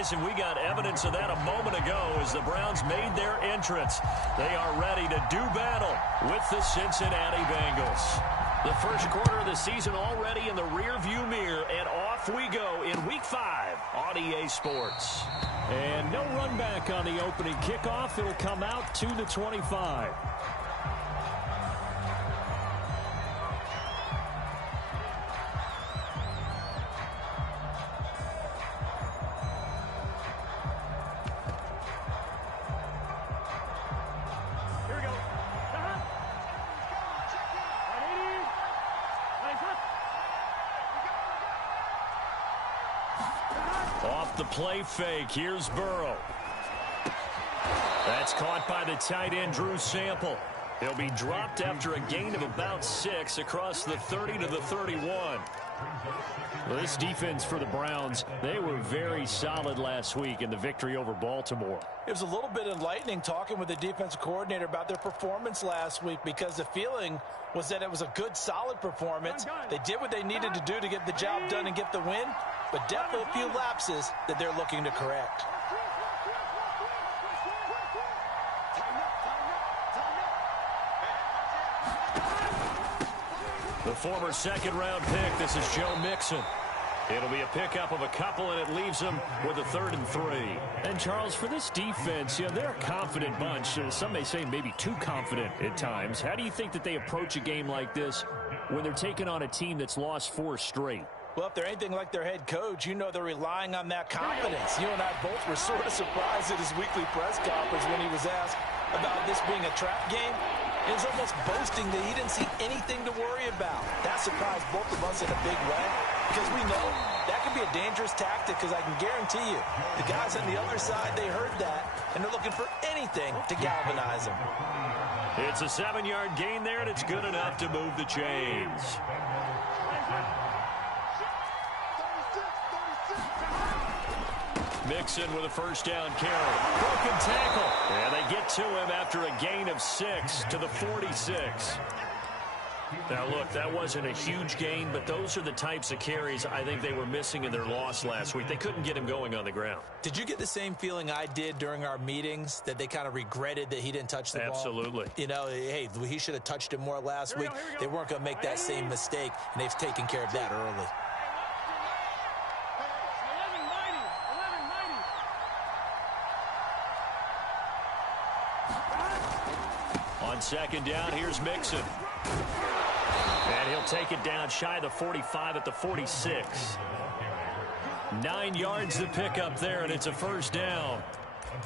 guys, and we got evidence of that a moment ago as the Browns made their entrance. They are ready to do battle with the Cincinnati Bengals. The first quarter of the season already in the rearview mirror, and off we go in Week 5 on EA Sports. And no run back on the opening kickoff. It'll come out to the 25. Off the play fake, here's Burrow. That's caught by the tight end, Drew Sample. He'll be dropped after a gain of about 6 across the 30 to the 31. Well, this defense for the Browns, they were very solid last week in the victory over Baltimore. It was a little bit enlightening talking with the defensive coordinator about their performance last week, because the feeling was that it was a good, solid performance. They did what they needed to do to get the job done and get the win, but definitely a few lapses that they're looking to correct. The former second-round pick, this is Joe Mixon. It'll be a pickup of a couple, and it leaves them with a 3rd and 3. And, Charles, for this defense, they're a confident bunch. Some may say maybe too confident at times. How do you think that they approach a game like this when they're taking on a team that's lost 4 straight? Well, if they're anything like their head coach, they're relying on that confidence. You and I both were sort of surprised at his weekly press conference when he was asked about this being a trap game. He was almost boasting that he didn't see anything to worry about. That surprised both of us in a big way, because we know that can be a dangerous tactic, because I can guarantee you the guys on the other side, they heard that, and they're looking for anything to galvanize them. It's a 7-yard gain there, and it's good enough to move the chains. Mixon with a first down carry. Broken tackle. And they get to him after a gain of 6 to the 46. Now, look, that wasn't a huge gain, but those are the types of carries I think they were missing in their loss last week. They couldn't get him going on the ground. Did you get the same feeling I did during our meetings, that they kind of regretted that he didn't touch the ball? Absolutely. Hey, he should have touched it more last week. They weren't going to make that same mistake, and they've taken care of that early. On second down, here's Mixon. And he'll take it down shy of the 45 at the 46. 9 yards to pick up there, and it's a first down.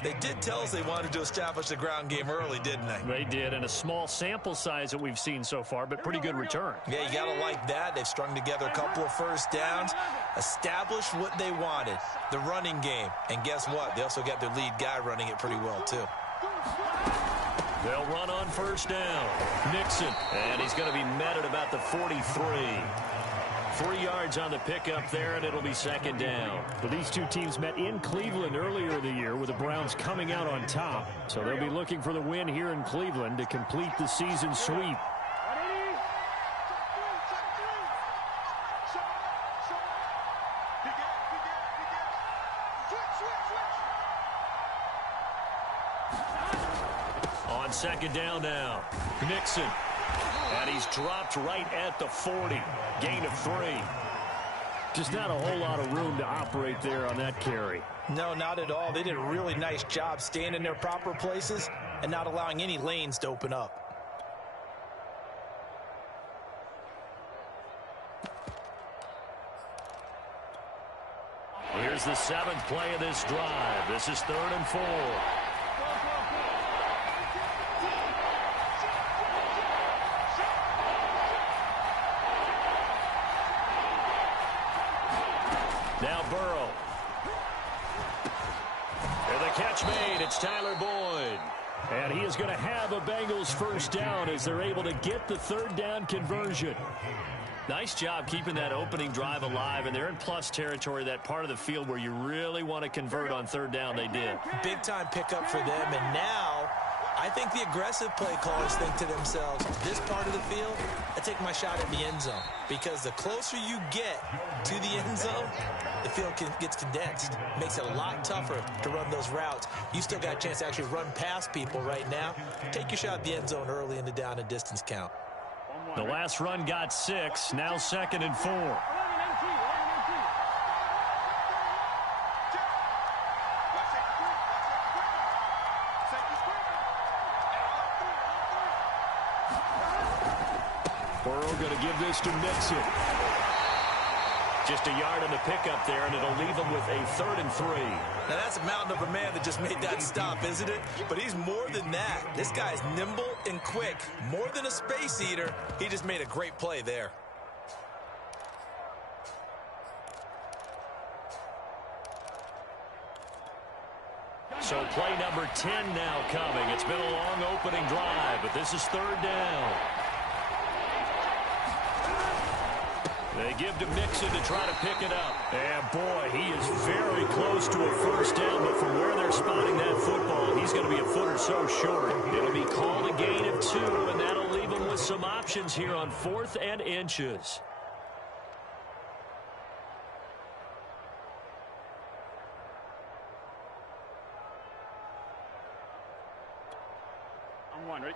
They did tell us they wanted to establish the ground game early, didn't they? They did, and a small sample size that we've seen so far, but pretty good return. Yeah, you got to like that. They've strung together a couple of first downs, established what they wanted, the running game. And guess what? They also got their lead guy running it pretty well, too. They'll run on first down. Mixon, and he's going to be met at about the 43. 3 yards on the pickup there, and it'll be second down. Well, these two teams met in Cleveland earlier in the year with the Browns coming out on top. So they'll be looking for the win here in Cleveland to complete the season sweep. On second down now, Mixon. And he's dropped right at the 40. Gain of 3. Just not a whole lot of room to operate there on that carry. No, not at all. They did a really nice job staying in their proper places and not allowing any lanes to open up. Here's the 7th play of this drive. This is 3rd and 4. Now Burrow. And the catch made. It's Tyler Boyd. And he is going to have a Bengals first down as they're able to get the 3rd down conversion. Nice job keeping that opening drive alive, and they're in plus territory, that part of the field where you really want to convert on 3rd down. They did. Big time pickup for them, and now I I think the aggressive play callers think to themselves, this part of the field, I take my shot at the end zone. Because the closer you get to the end zone, the field gets condensed. Makes it a lot tougher to run those routes. You still got a chance to actually run past people right now. Take your shot at the end zone early in the down and distance count. The last run got 6, now 2nd and 4. Burrow going to give this to Mixon. Just a yard on the pickup there, and it'll leave him with a 3rd and 3. Now, that's a mountain of a man that just made that stop, isn't it? But he's more than that. This guy's nimble and quick. More than a space eater. He just made a great play there. So play number 10 now coming. It's been a long opening drive, but this is 3rd down. They give to Mixon to try to pick it up. And boy, he is very close to a first down, but from where they're spotting that football, he's going to be a foot or so short. It'll be called a gain of 2, and that'll leave him with some options here on 4th and inches. I'm one, right?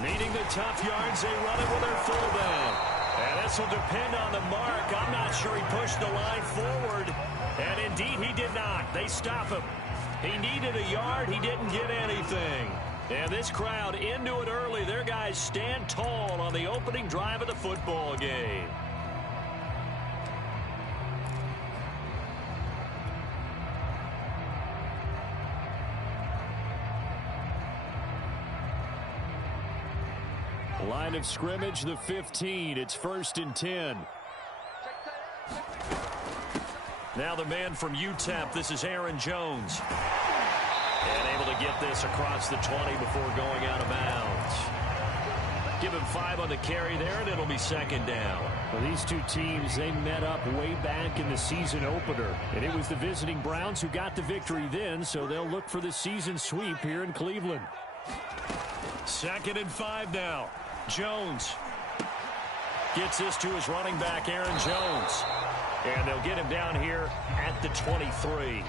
Needing the tough yards, they run it with their fullback. And this will depend on the mark. I'm not sure he pushed the line forward. And indeed, he did not. They stop him. He needed a yard. He didn't get anything. And this crowd into it early. Their guys stand tall on the opening drive of the football game. Line of scrimmage, the 15. It's 1st and 10. Now the man from UTEP, this is Aaron Jones. And able to get this across the 20 before going out of bounds. Give him 5 on the carry there, and it'll be 2nd down. Well, these two teams, they met up way back in the season opener. And it was the visiting Browns who got the victory then, so they'll look for the season sweep here in Cleveland. 2nd and 5 now. Jones gets this to his running back, Aaron Jones. And they'll get him down here at the 23.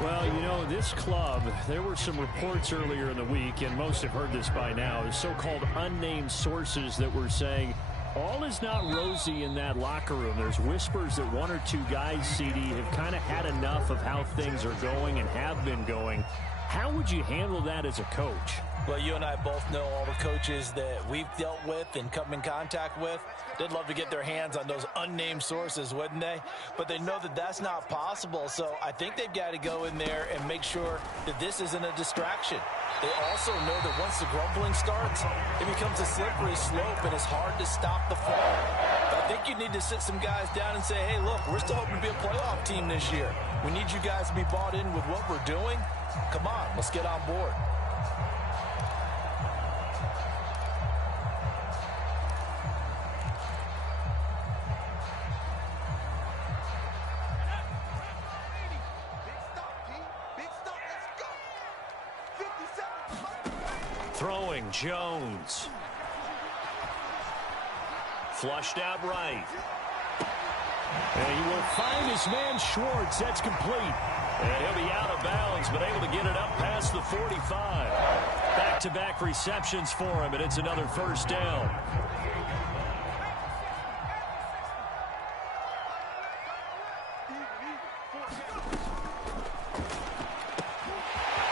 Well, you know, this club, there were some reports earlier in the week, and most have heard this by now, so-called unnamed sources that were saying all is not rosy in that locker room. There's whispers that 1 or 2 guys, CD, have kind of had enough of how things are going and have been going. How would you handle that as a coach? Well, you and I both know all the coaches that we've dealt with and come in contact with. They'd love to get their hands on those unnamed sources, wouldn't they? But they know that that's not possible, so I think they've got to go in there and make sure that this isn't a distraction. They also know that once the grumbling starts, it becomes a slippery slope and it's hard to stop the fall. But I think you need to sit some guys down and say, hey, look, we're still hoping to be a playoff team this year. We need you guys to be bought in with what we're doing. Come on, let's get on board. Throwing Jones. Flushed out right. And he will find his man Schwartz. That's complete. And he'll be out of bounds, but able to get it up past the 45. Back-to-back receptions for him, and it's another 1st down.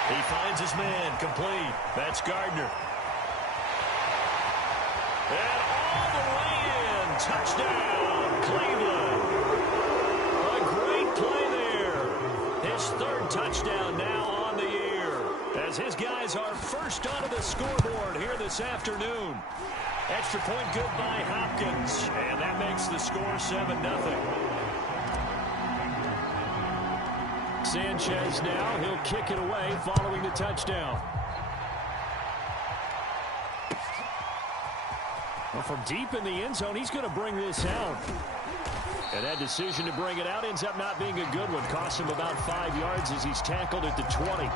He finds his man, complete. That's Gardner. And all the way in. Touchdown, Cleveland. A great play there. His 3rd touchdown now on the year. As his guys are first onto the scoreboard here this afternoon. Extra point good by Hopkins. And that makes the score 7-0. Sanchez now, he'll kick it away following the touchdown. Well, from deep in the end zone, he's going to bring this out. And that decision to bring it out ends up not being a good one. Costs him about 5 yards as he's tackled at the 20.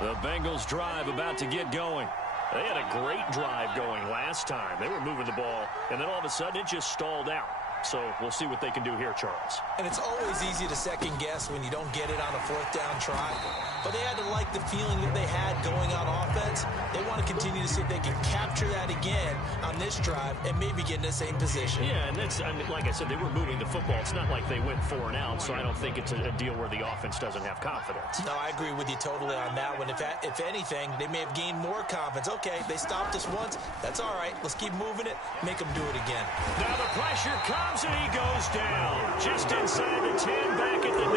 The Bengals drive about to get going. They had a great drive going last time. They were moving the ball, and then all of a sudden it just stalled out. So we'll see what they can do here, Charles. And it's always easy to second guess when you don't get it on a fourth down try. But they had to like the feeling that they had going on offense. They want to continue to see if they can capture that again on this drive and maybe get in the same position. Yeah, and that's, I mean, like I said, they were moving the football. It's not like they went 4 and out, so I don't think it's a deal where the offense doesn't have confidence. No, I agree with you totally on that one. If anything, they may have gained more confidence. Okay, they stopped us once. That's all right. Let's keep moving it. Make them do it again. Now the pressure comes, and he goes down. Just inside the 10, back at the 9.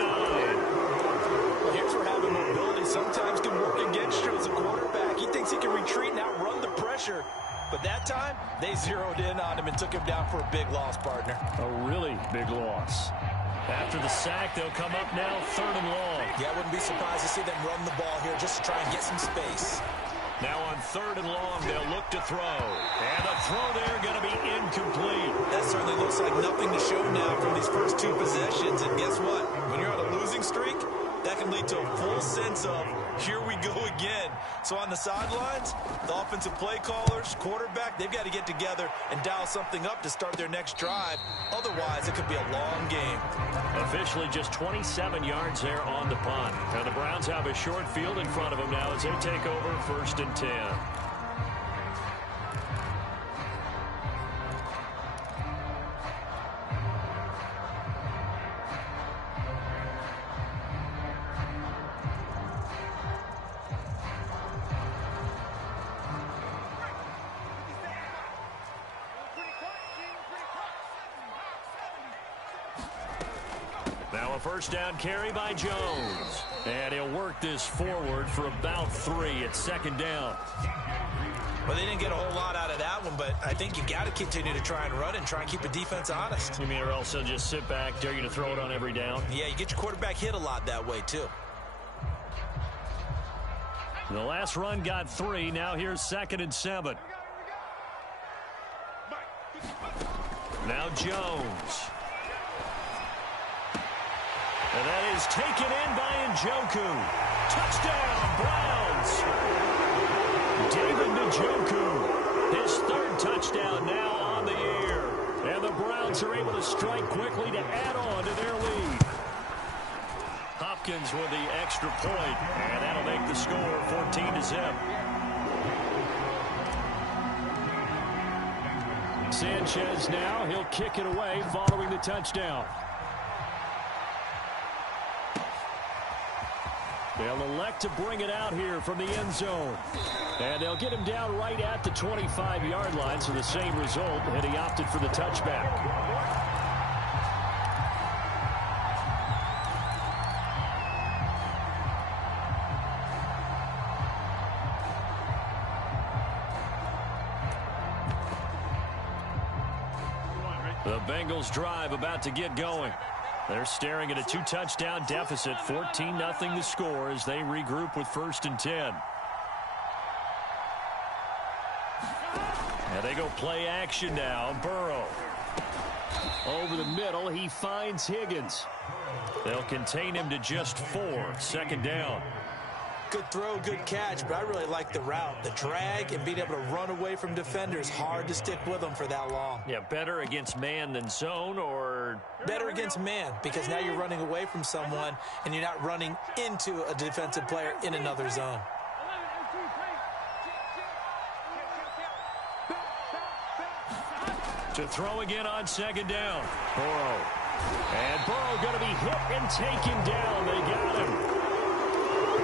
Well, here's where having mobility sometimes can work against you as a quarterback. He thinks he can retreat and outrun the pressure. But that time, they zeroed in on him and took him down for a big loss, partner. A really big loss. After the sack, they'll come up now 3rd and long. Yeah, I wouldn't be surprised to see them run the ball here just to try and get some space. Now on 3rd and long, they'll look to throw. And the throw there going to be incomplete. That certainly looks like nothing to show now from these first 2 possessions. And guess what? When you're on a losing streak, that can lead to a full sense of, here we go again. So on the sidelines, the offensive play callers, quarterback, they've got to get together and dial something up to start their next drive. Otherwise, it could be a long game. Officially just 27 yards there on the punt. Now the Browns have a short field in front of them now as they take over 1st and 10. Now a 1st down carry by Jones. And he'll work this forward for about 3 at 2nd down. Well, they didn't get a whole lot out of that one, but I think you got to continue to try and run and try and keep the defense honest. You mean or else they'll just sit back, dare you to throw it on every down? Yeah, you get your quarterback hit a lot that way, too. The last run got 3. Now here's 2nd and 7. Now Jones. And that is taken in by Njoku. Touchdown, Browns. David Njoku, his 3rd touchdown now on the year. And the Browns are able to strike quickly to add on to their lead. Hopkins with the extra point, and that'll make the score 14-0. Sanchez now, he'll kick it away following the touchdown. They'll elect to bring it out here from the end zone. And they'll get him down right at the 25-yard line, so the same result, and he opted for the touchback. The Bengals drive about to get going. They're staring at a 2-touchdown deficit, 14-0 the score as they regroup with 1st and 10. And they go play action now. Burrow. Over the middle, he finds Higgins. They'll contain him to just 4, 2nd down. Good throw, good catch, but I really like the route. The drag and being able to run away from defenders, hard to stick with them for that long. Yeah, better against man than zone, or? Better against man, because now you're running away from someone and you're not running into a defensive player in another zone. To throw again on 2nd down. Burrow. And Burrow going to be hit and taken down. They got him.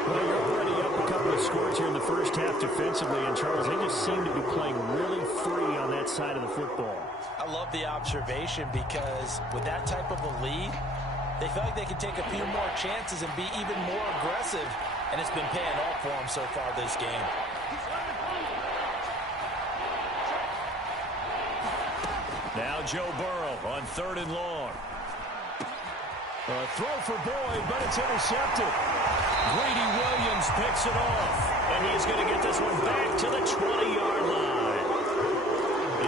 Well, you're already up a couple of scores here in the first half defensively, and Charles, they just seem to be playing really free on that side of the football. I love the observation because with that type of a lead, they feel like they can take a few more chances and be even more aggressive, and it's been paying off for them so far this game. Now Joe Burrow on 3rd and long. A throw for Boyd, but it's intercepted. Greedy Williams picks it off, and he's going to get this one back to the 20-yard line.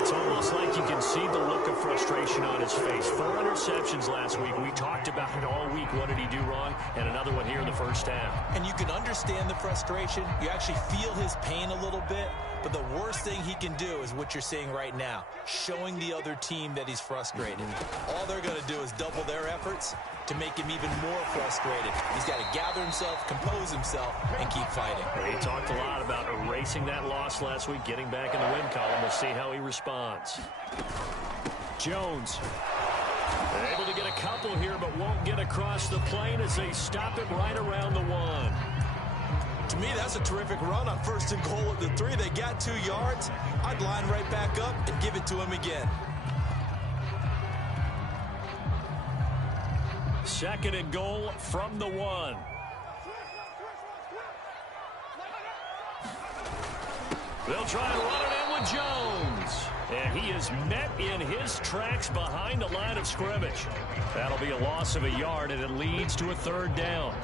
It's almost like you can see the look of frustration on his face. 4 interceptions last week. We talked about it all week. What did he do wrong? And another one here in the first half. And you can understand the frustration. You actually feel his pain a little bit. But the worst thing he can do is what you're seeing right now, showing the other team that he's frustrated. All they're going to do is double their efforts to make him even more frustrated. He's got to gather himself, compose himself, and keep fighting. He talked a lot about erasing that loss last week, getting back in the win column. We'll see how he responds. Jones. Able to get a couple here, but won't get across the plane as they stop it right around the 1. To me, that's a terrific run on 1st and goal at the 3. They got 2 yards. I'd line right back up and give it to him again. 2nd and goal from the 1. They'll try and run it in with Jones. And he is met in his tracks behind the line of scrimmage. That'll be a loss of a yard, and it leads to a 3rd down.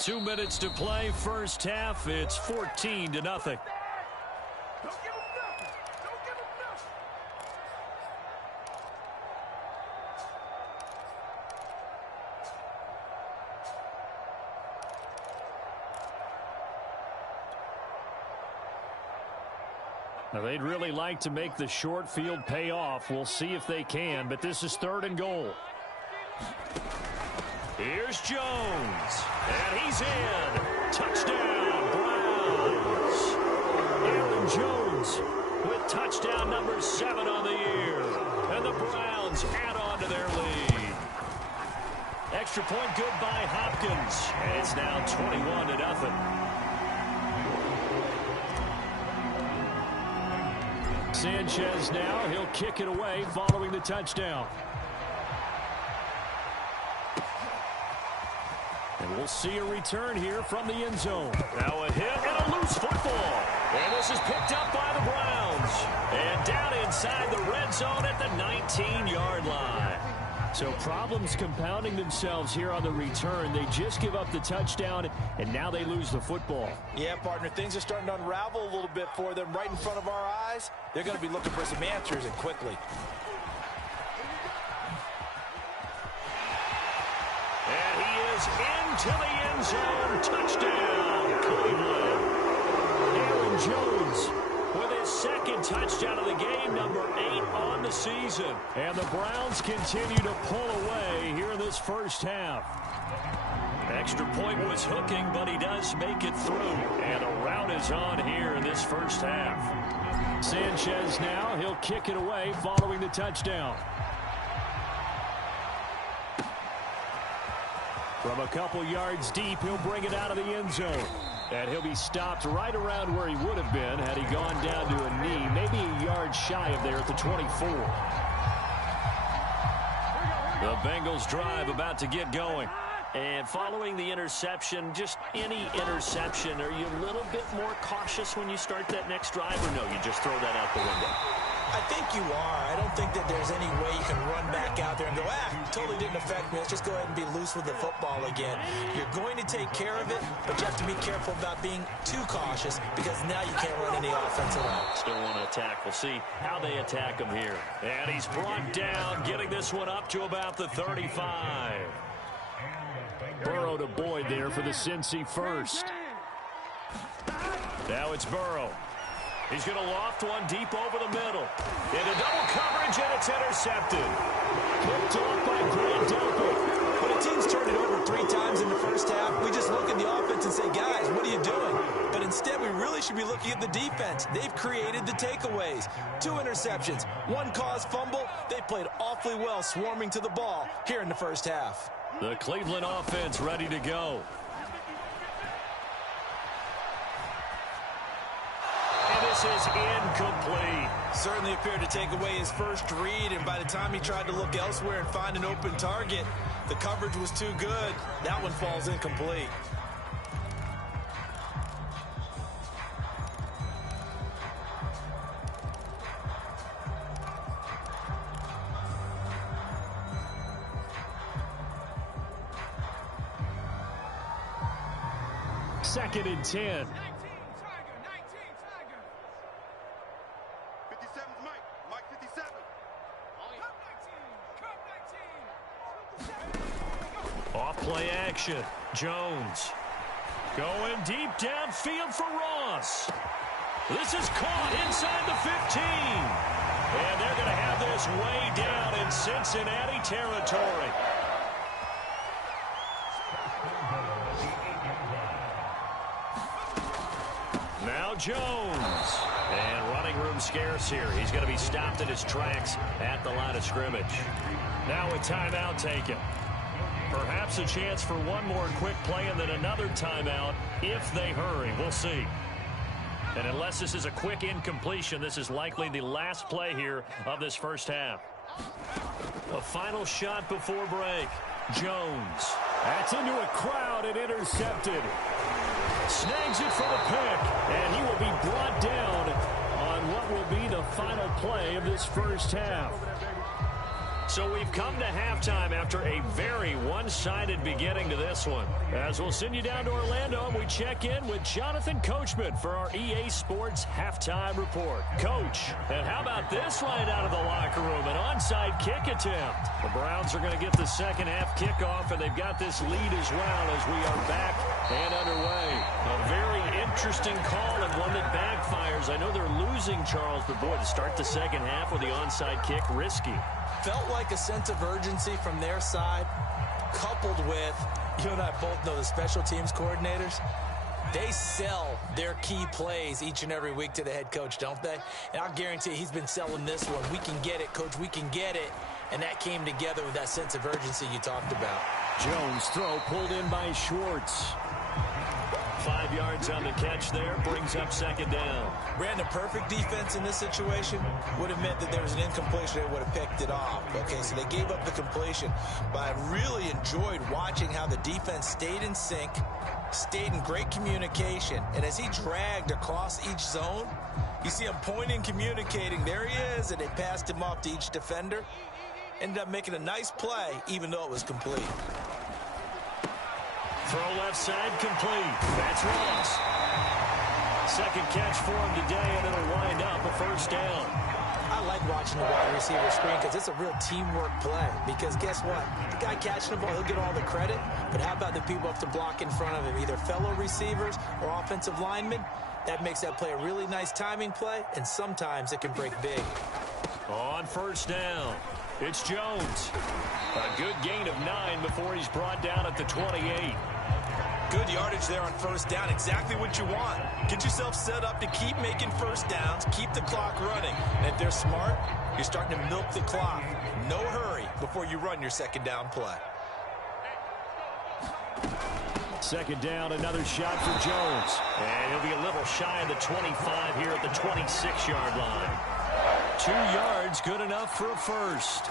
Two minutes to play, first half. It's 14-0. Now, they'd really like to make the short field pay off. We'll see if they can, but this is 3rd and goal. Here's Jones, and he's in. Touchdown, Browns. Aaron Jones with touchdown number 7 on the year. And the Browns add on to their lead. Extra point good by Hopkins, and it's now 21-0. Sanchez now, he'll kick it away following the touchdown. And we'll see a return here from the end zone. Now a hit and a loose football. And this is picked up by the Browns. And down inside the red zone at the 19-yard line. So problems compounding themselves here on the return. They just give up the touchdown, and now they lose the football. Yeah, partner, things are starting to unravel a little bit for them right in front of our eyes. They're going to be looking for some answers, and quickly. And he is into the end zone. Touchdown, Cleveland. Aaron Jones with his 2nd touchdown of the game, number 8 on the season. And the Browns continue to pull away here in this first half. Extra point was hooking, but he does make it through. And a rout is on here in this first half. Sanchez now, he'll kick it away following the touchdown. From a couple yards deep, he'll bring it out of the end zone. And he'll be stopped right around where he would have been had he gone down to a knee, maybe a yard shy of there at the 24. The Bengals drive about to get going. And following the interception, just any interception, are you a little bit more cautious when you start that next drive, or no, you just throw that out the window? I think you are. I don't think that there's any way you can run back out there and go, totally didn't affect me. Let's just go ahead and be loose with the football again. You're going to take care of it, but you have to be careful about being too cautious because now you can't run any offense at all. Still want to attack. We'll see how they attack him here. And he's brought down, getting this one up to about the 35. Burrow to Boyd there for the Cincy first. Now it's Burrow. He's going to loft one deep over the middle. Into double coverage, and it's intercepted. Picked off by Grant Delpit. When a team's turned it over 3 times in the first half, we just look at the offense and say, guys, what are you doing? But instead, we really should be looking at the defense. They've created the takeaways. 2 interceptions, 1 caused fumble. They played awfully well swarming to the ball here in the first half. The Cleveland offense ready to go. And this is incomplete. Certainly appeared to take away his first read, and by the time he tried to look elsewhere and find an open target, the coverage was too good. That one falls incomplete. 2nd and 10. 57's Mike. Mike 57. Off play action. Jones going deep downfield for Ross. This is caught inside the 15. And they're going to have this way down in Cincinnati territory. Now Jones. And running room scarce here. He's going to be stopped in his tracks at the line of scrimmage. Now a timeout taken. Perhaps a chance for one more quick play and then another timeout if they hurry. We'll see. And unless this is a quick incompletion, this is likely the last play here of this first half. A final shot before break. Jones. That's into a crowd and intercepted. Snags it for the pick. And he will be brought down on what will be the final play of this first half. So we've come to halftime after a very one-sided beginning to this one. As we'll send you down to Orlando, and we check in with Jonathan Coachman for our EA Sports Halftime Report. Coach, and how about this right out of the locker room? An onside kick attempt. The Browns are going to get the second half kickoff, and they've got this lead as well as we are back and underway. A very interesting call and one that backfires. I know they're losing, Charles, but boy, to start the second half with the onside kick, risky. Felt like a sense of urgency from their side, coupled with, you and I both know the special teams coordinators, they sell their key plays each and every week to the head coach, don't they? And I'll guarantee he's been selling this one. We can get it, coach, we can get it. And that came together with that sense of urgency you talked about. Jones' throw pulled in by Schwartz. 5 yards on the catch there, brings up second down. Brandon, perfect defense in this situation would have meant that there was an incompletion. They would have picked it off. Okay, so they gave up the completion. But I really enjoyed watching how the defense stayed in sync, stayed in great communication. And as he dragged across each zone, you see him pointing, communicating. There he is, and they passed him off to each defender. Ended up making a nice play, even though it was complete. Throw left side complete. That's Ross. Second catch for him today, and it'll wind up a first down. I like watching the wide receiver screen because it's a real teamwork play. Because guess what? The guy catching the ball, he'll get all the credit. But how about the people up to block in front of him, either fellow receivers or offensive linemen? That makes that play a really nice timing play, and sometimes it can break big. On first down, it's Jones. A good gain of 9 before he's brought down at the 28. Good yardage there on first down. Exactly what you want. Get yourself set up to keep making first downs, keep the clock running. And if they're smart, you're starting to milk the clock. No hurry before you run your second down play. Second down, another shot for Jones. And he'll be a little shy of the 25 here at the 26-yard line. 2 yards, good enough for a first.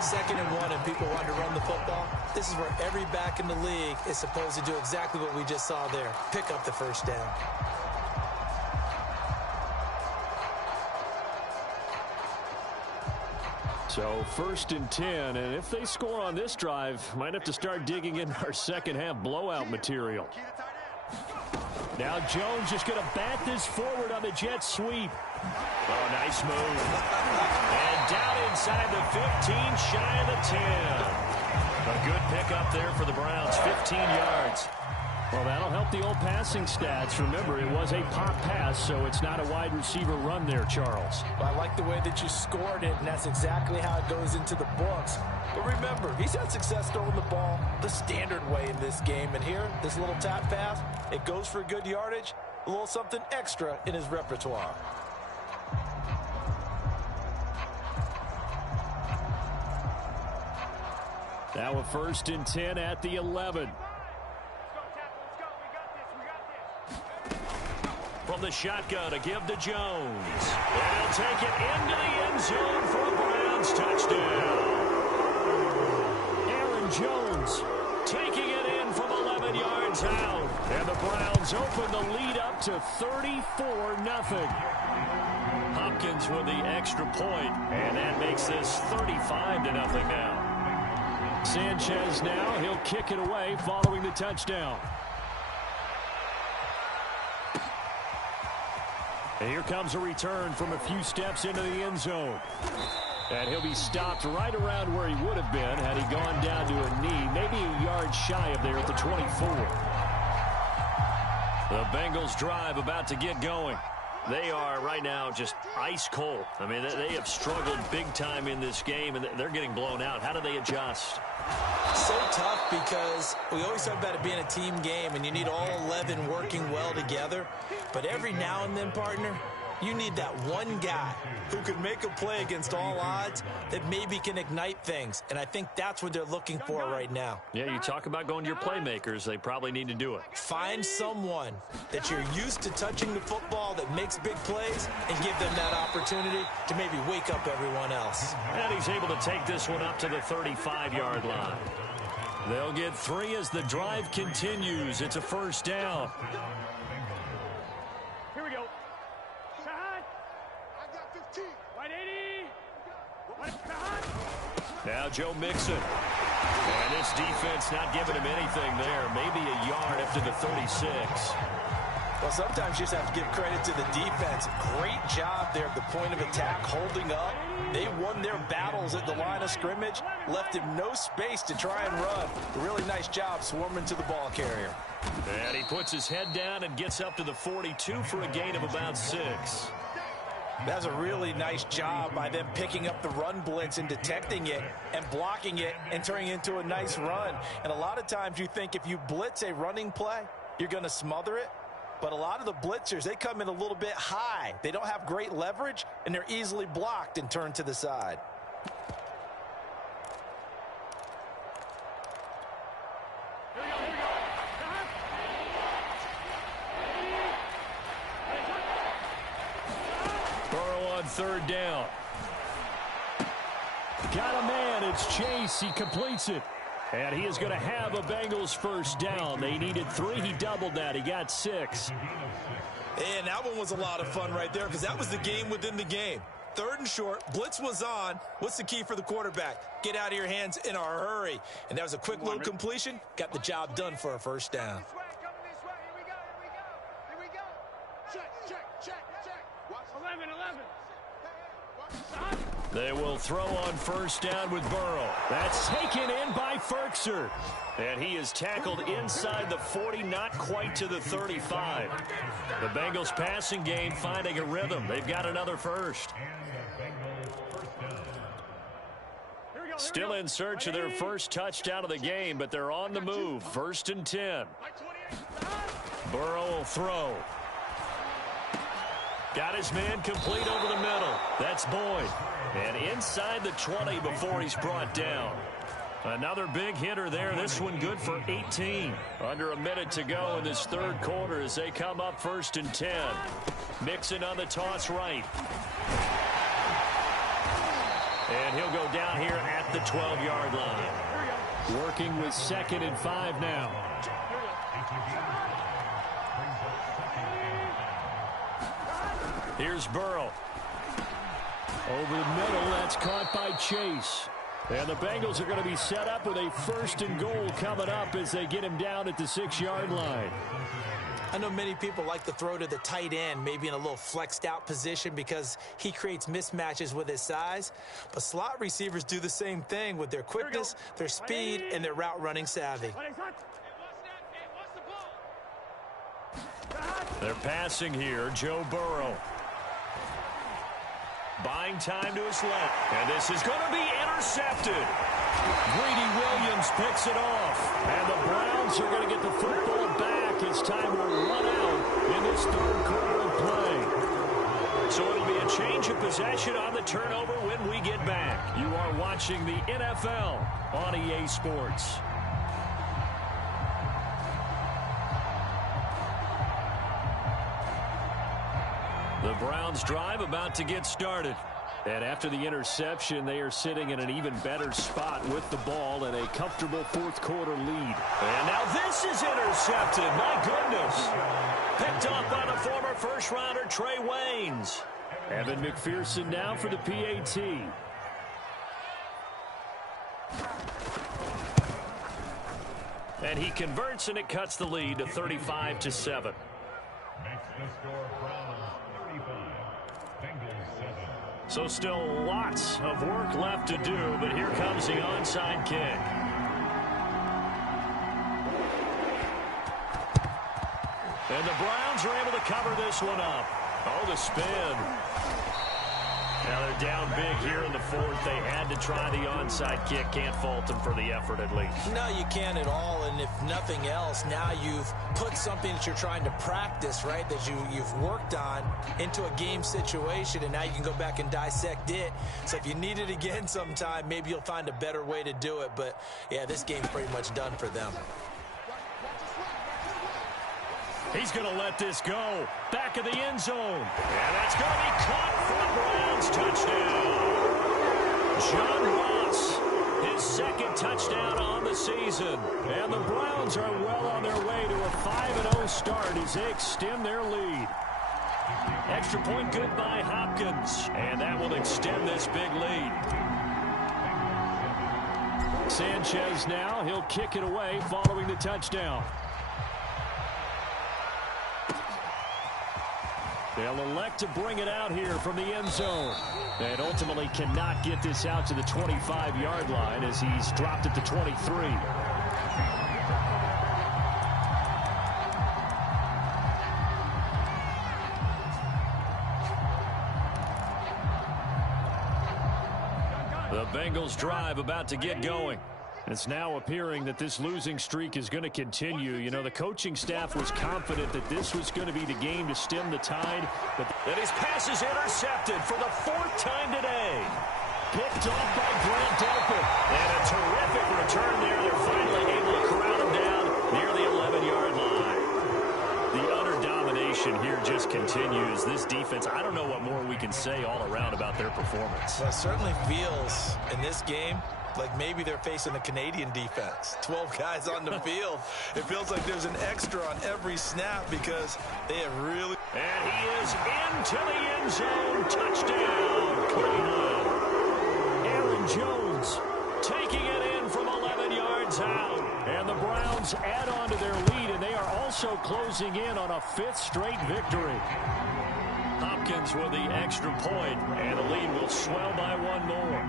2nd and 1, and people want to run the football. This is where every back in the league is supposed to do exactly what we just saw there. Pick up the first down. So 1st and 10, and if they score on this drive, might have to start digging in our second half blowout material. Now Jones just going to bat this forward on the jet sweep. Oh, nice move. And down inside the 15, shy of the 10. A good pickup there for the Browns, 15 yards. Well, that'll help the old passing stats. Remember, it was a pop pass, so it's not a wide receiver run there, Charles. Well, I like the way that you scored it, and that's exactly how it goes into the books. But remember, he's had success throwing the ball the standard way in this game. And here, this little tap pass, it goes for good yardage, a little something extra in his repertoire. Now a 1st and 10 at the 11. From the shotgun to give to Jones. And he'll take it into the end zone for a Browns touchdown. Aaron Jones taking it in from 11 yards out. And the Browns open the lead up to 34-0. Hopkins with the extra point, and that makes this 35-0 now. Sanchez now, he'll kick it away following the touchdown. And here comes a return from a few steps into the end zone. And he'll be stopped right around where he would have been had he gone down to a knee, maybe a yard shy of there at the 24. The Bengals drive about to get going. They are right now just ice cold. I mean, they have struggled big time in this game, and they're getting blown out. How do they adjust? So tough because we always talk about it being a team game, and you need all 11 working well together. But every now and then, partner, you need that one guy who can make a play against all odds that maybe can ignite things. And I think that's what they're looking for right now. Yeah, you talk about going to your playmakers. They probably need to do it. Find someone that you're used to touching the football that makes big plays and give them that opportunity to maybe wake up everyone else. And he's able to take this one up to the 35-yard line. They'll get 3 as the drive continues. It's a first down. Here we go. Shahad. I got 15. White 80. Now Joe Mixon. And this defense not giving him anything there. Maybe a yard up to the 36. Well, sometimes you just have to give credit to the defense. Great job there at the point of attack, holding up. They won their battles at the line of scrimmage, left him no space to try and run. A really nice job swarming to the ball carrier. And he puts his head down and gets up to the 42 for a gain of about 6. That's a really nice job by them picking up the run blitz and detecting it and blocking it and turning it into a nice run. And a lot of times you think if you blitz a running play, you're going to smother it. But a lot of the blitzers, they come in a little bit high. They don't have great leverage, and they're easily blocked and turned to the side. Burrow on third down. Got a man. It's Chase. He completes it. And he is going to have a Bengals first down. They needed 3. He doubled that. He got 6. And that one was a lot of fun right there because that was the game within the game. 3rd and short. Blitz was on. What's the key for the quarterback? Get out of your hands in a hurry. And that was a quick little completion. Got the job done for a first down. This way, come this way. Here we go. Check. Watch 11. They will throw on first down with Burrow. That's taken in by Ferkser. And he is tackled inside the 40, not quite to the 35. The Bengals passing game finding a rhythm. They've got another first. Still in search of their first touchdown of the game, but they're on the move. 1st and 10. Burrow will throw. Got his man complete over the middle. That's Boyd. And inside the 20 before he's brought down. Another big hitter there. This one good for 18. Under a minute to go in this 3rd quarter as they come up 1st and 10. Mixon on the toss right. And he'll go down here at the 12-yard line. Working with 2nd and 5 now. Here's Burrow. Over the middle, that's caught by Chase. And the Bengals are going to be set up with a 1st and goal coming up as they get him down at the 6-yard line. I know many people like to throw to the tight end, maybe in a little flexed out position because he creates mismatches with his size. But slot receivers do the same thing with their quickness, their speed, and their route running savvy. They're passing here, Joe Burrow. Buying time to his left. And this is going to be intercepted. Greedy Williams picks it off. And the Browns are going to get the football back as time will run out in this 3rd quarter of play. So it'll be a change of possession on the turnover when we get back. You are watching the NFL on EA Sports. The Browns drive about to get started. And after the interception, they are sitting in an even better spot with the ball and a comfortable 4th quarter lead. And now this is intercepted. My goodness. Picked off by the former first-rounder Trey Waynes. Evan McPherson now for the PAT. And he converts, and it cuts the lead to 35-7. Makes the score Browns 35. So still lots of work left to do, but here comes the onside kick. And the Browns are able to cover this one up. Oh, the spin. Now they're down big here in the fourth. They had to try the onside kick. Can't fault them for the effort at least. No, you can't at all. And if nothing else, now you've put something that you're trying to practice, right, that you've worked on into a game situation, and now you can go back and dissect it. So if you need it again sometime, maybe you'll find a better way to do it. But, yeah, this game's pretty much done for them. He's going to let this go. Back of the end zone. And that's going to be caught for the Browns. Touchdown. John Ross, his second touchdown on the season. And the Browns are well on their way to a 5-0 start as they extend their lead. Extra point good by Hopkins. And that will extend this big lead. Sanchez now. He'll kick it away following the touchdown. They'll elect to bring it out here from the end zone. And ultimately cannot get this out to the 25-yard line as he's dropped it to 23. The Bengals drive about to get going. It's now appearing that this losing streak is going to continue. You know, the coaching staff was confident that this was going to be the game to stem the tide. But his pass is intercepted for the fourth time today. Picked off by Grant Delpit. And a terrific return there. They're finally able to corral him down near the 11-yard line. The utter domination here just continues. This defense, I don't know what more we can say all around about their performance. Well, it certainly feels in this game like maybe they're facing a Canadian defense. 12 guys on the field. It feels like there's an extra on every snap because they have really... And he is into the end zone. Touchdown, Cleveland. Aaron Jones taking it in from 11 yards out. And the Browns add on to their lead, and they are also closing in on a fifth straight victory. Hopkins with the extra point, and the lead will swell by one more.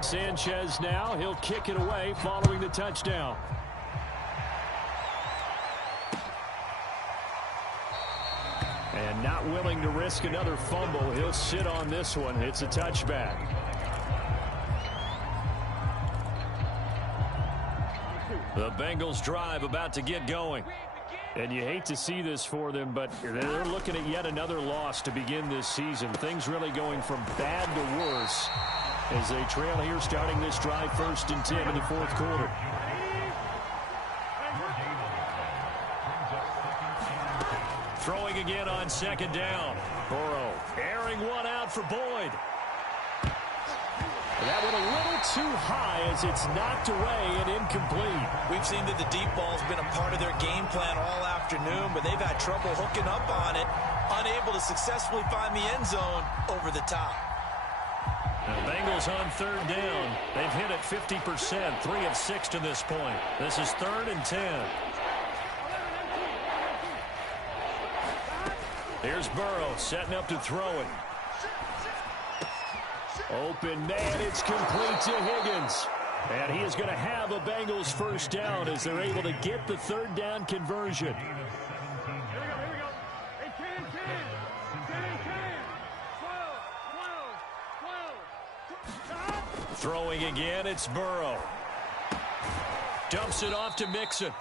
Sanchez now. He'll kick it away following the touchdown. And not willing to risk another fumble. He'll sit on this one. It's a touchback. The Bengals drive about to get going. And you hate to see this for them, but they're looking at yet another loss to begin this season. Things really going from bad to worse as they trail here starting this drive 1st and 10 in the fourth quarter. Throwing again on second down. Burrow airing one out for Boyd. That one a little too high as it's knocked away and incomplete. We've seen that the deep ball's been a part of their game plan all afternoon, but they've had trouble hooking up on it, unable to successfully find the end zone over the top. The Bengals on third down. They've hit it 50%, 3 of 6 to this point. This is 3rd and 10. Here's Burrow setting up to throw it. Open man, it's complete to Higgins. And he is going to have a Bengals first down as they're able to get the third down conversion. Here we go. 10, 10, 12. Throwing again, it's Burrow. Dumps it off to Mixon.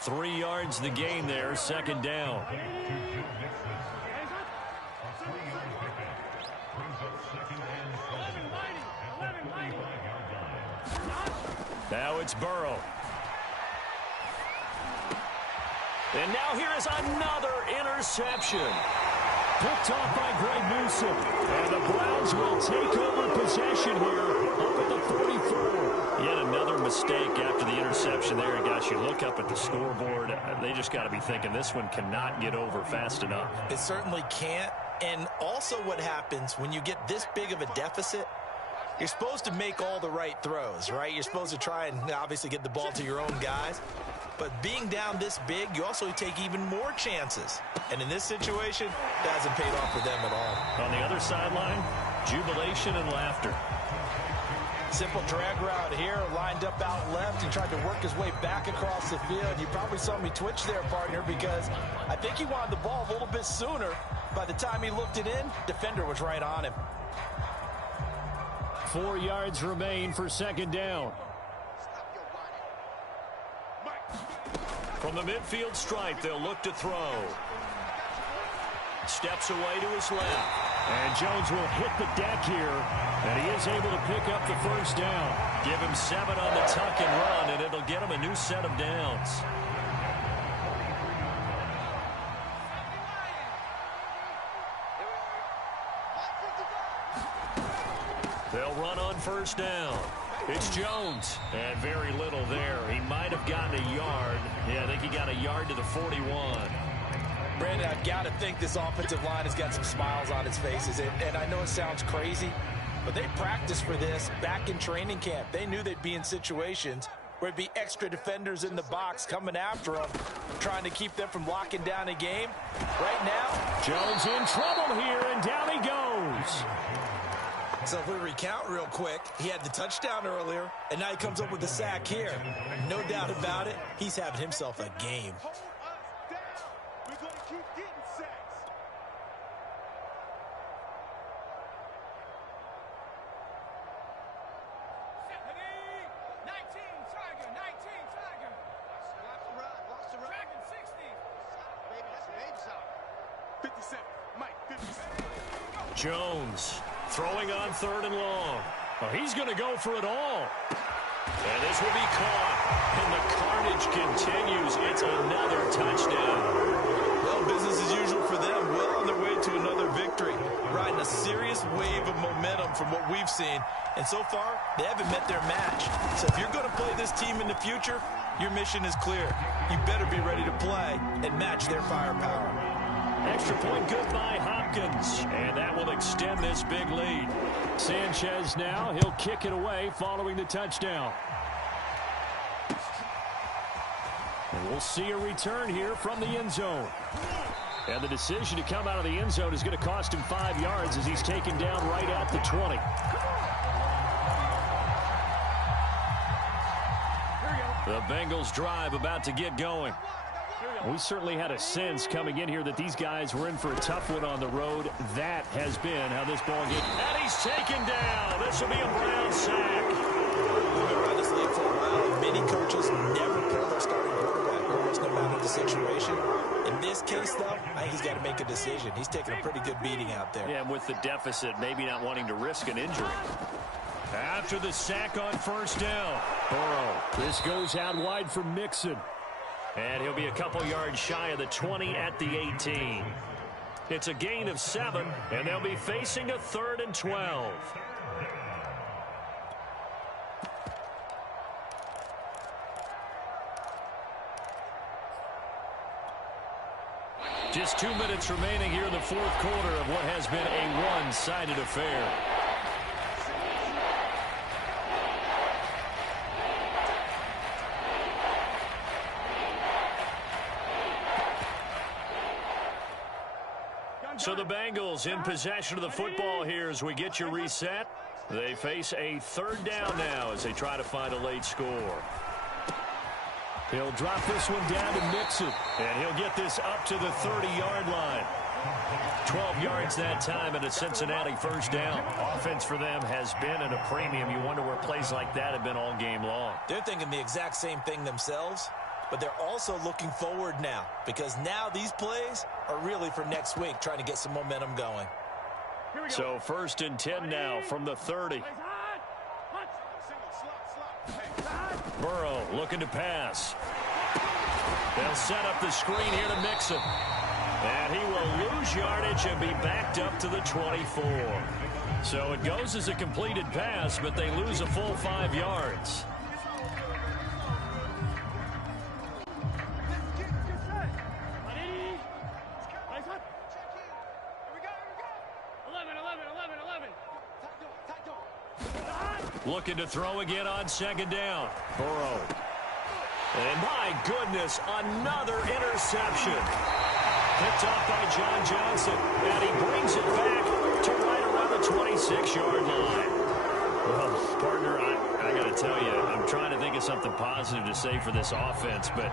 3 yards the gain there, second down. Now it's Burrow. And now here is another interception. Picked off by Greg Newsome. And the Browns will take over possession here up at the 44. Yet another mistake after the interception there. Guys, you look up at the scoreboard. They just got to be thinking this one cannot get over fast enough. It certainly can't. And also what happens when you get this big of a deficit, you're supposed to make all the right throws, right? You're supposed to try and obviously get the ball to your own guys. But being down this big, you also take even more chances. And in this situation, that hasn't paid off for them at all. On the other sideline, jubilation and laughter. Simple drag route here, lined up out left. He tried to work his way back across the field. You probably saw me twitch there, partner, because I think he wanted the ball a little bit sooner. By the time he looked it in, defender was right on him. 4 yards remain for second down. From the midfield stripe, they'll look to throw. Steps away to his left. And Jones will hit the deck here, and he is able to pick up the first down. Give him 7 on the tuck and run, and it'll get him a new set of downs. They'll run on first down. It's Jones. And very little there. He might have gotten a yard. Yeah, I think he got a yard to the 41. Brandon, I've got to think this offensive line has got some smiles on its faces. And I know it sounds crazy, but they practiced for this back in training camp. They knew they'd be in situations where it'd be extra defenders in the box coming after them, trying to keep them from locking down a game. Right now, Jones in trouble here, and down he goes. So if we recount real quick, he had the touchdown earlier, and now he comes up with the sack here. No doubt about it, he's having himself a game. We're going to keep getting sacks. Lost the run. Dragon 60. Baby, that's baby sound. 57. Mike, 57. Jones throwing on 3rd and long. Oh, he's going to go for it all. And this will be caught. And the carnage continues. It's another touchdown. Well, business as usual for them. Well on their way to another victory. Riding a serious wave of momentum from what we've seen. And so far, they haven't met their match. So if you're going to play this team in the future, your mission is clear. You better be ready to play and match their firepower. Extra point good by Hopkins. And that will extend this big lead. Sanchez now, he'll kick it away following the touchdown. And we'll see a return here from the end zone. And the decision to come out of the end zone is going to cost him 5 yards as he's taken down right at the 20. The Bengals drive about to get going. We certainly had a sense coming in here that these guys were in for a tough one on the road. That has been how this ball gets. And he's taken down. This will be a Brown sack. We've been around this league for a while. Many coaches never pull their starting quarterback, almost no matter the situation. In this case, though, I think he's got to make a decision. He's taking a pretty good beating out there. Yeah, with the deficit, maybe not wanting to risk an injury. After the sack on first down, Burrow. This goes out wide for Mixon. and he'll be a couple yards shy of the 20 at the 18. It's a gain of 7, and they'll be facing a 3rd and 12. Just 2 minutes remaining here in the 4th quarter of what has been a one-sided affair. So the Bengals in possession of the football here as we get you reset. They face a 3rd down now as they try to find a late score. He'll drop this one down to Mixon. And he'll get this up to the 30-yard line. 12 yards that time and a Cincinnati 1st down. Offense for them has been at a premium. You wonder where plays like that have been all game long. They're thinking the exact same thing themselves, but they're also looking forward now because now these plays are really for next week, trying to get some momentum going. So 1st and 10 now from the 30. Burrow looking to pass. They'll set up the screen here to Mixon. And he will lose yardage and be backed up to the 24. So it goes as a completed pass, but they lose a full 5 yards. Looking to throw again on second down. Burrow. And my goodness, another interception. Picked off by John Johnson. And he brings it back to right around the 26-yard line. Well, partner, I got to tell you, I'm trying to think of something positive to say for this offense, but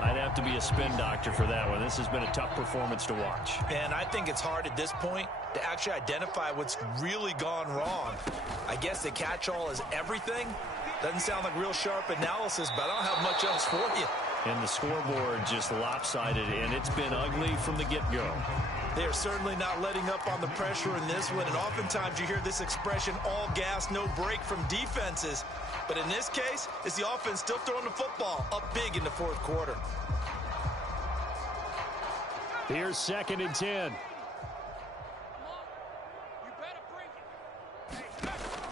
I'd have to be a spin doctor for that one. This has been a tough performance to watch. And I think it's hard at this point to actually identify what's really gone wrong. I guess the catch-all is everything. Doesn't sound like real sharp analysis, but I don't have much else for you. And the scoreboard just lopsided, and it's been ugly from the get-go. They are certainly not letting up on the pressure in this one, and oftentimes you hear this expression, all gas, no break from defenses. But in this case, it's the offense still throwing the football up big in the fourth quarter. Here's 2nd and 10.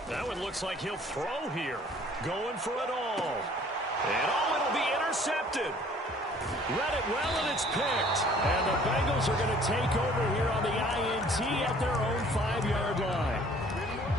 That one looks like he'll throw here. Going for it all. And it'll be intercepted. Read it well, and it's picked. And the Bengals are going to take over here on the INT at their own 5-yard line.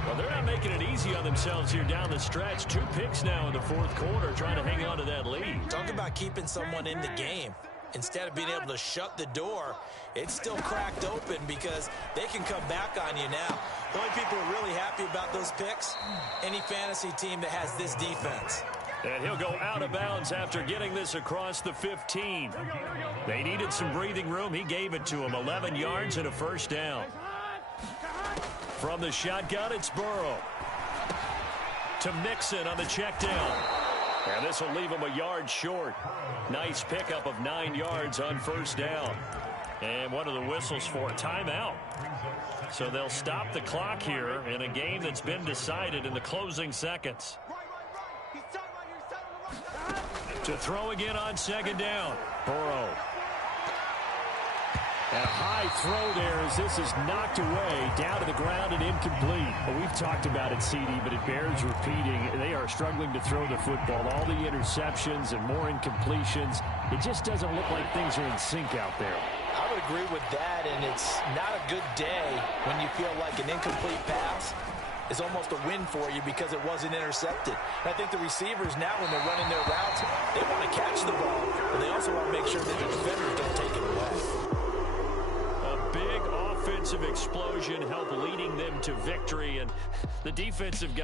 Well, they're not making it easy on themselves here down the stretch. 2 picks now in the fourth quarter, trying to hang on to that lead. Talk about keeping someone in the game. Instead of being able to shut the door, it's still cracked open because they can come back on you now. The only people who are really happy about those picks, any fantasy team that has this defense. And he'll go out of bounds after getting this across the 15. They needed some breathing room. He gave it to them. 11 yards and a first down. From the shotgun, it's Burrow. To Mixon on the check down. And this will leave him a yard short. Nice pickup of 9 yards on first down. And one of the whistles for a timeout. So they'll stop the clock here in a game that's been decided in the closing seconds. To throw again on second down. Burrow. And a high throw there as this is knocked away, down to the ground and incomplete. Well, we've talked about it, CD, but it bears repeating. They are struggling to throw the football. All the interceptions and more incompletions. It just doesn't look like things are in sync out there. I would agree with that, and it's not a good day when you feel like an incomplete pass is almost a win for you because it wasn't intercepted. And I think the receivers now, when they're running their routes, they want to catch the ball, but they also want to make sure that the defenders don't take it away. A big offensive explosion helped leading them to victory, and the defensive guy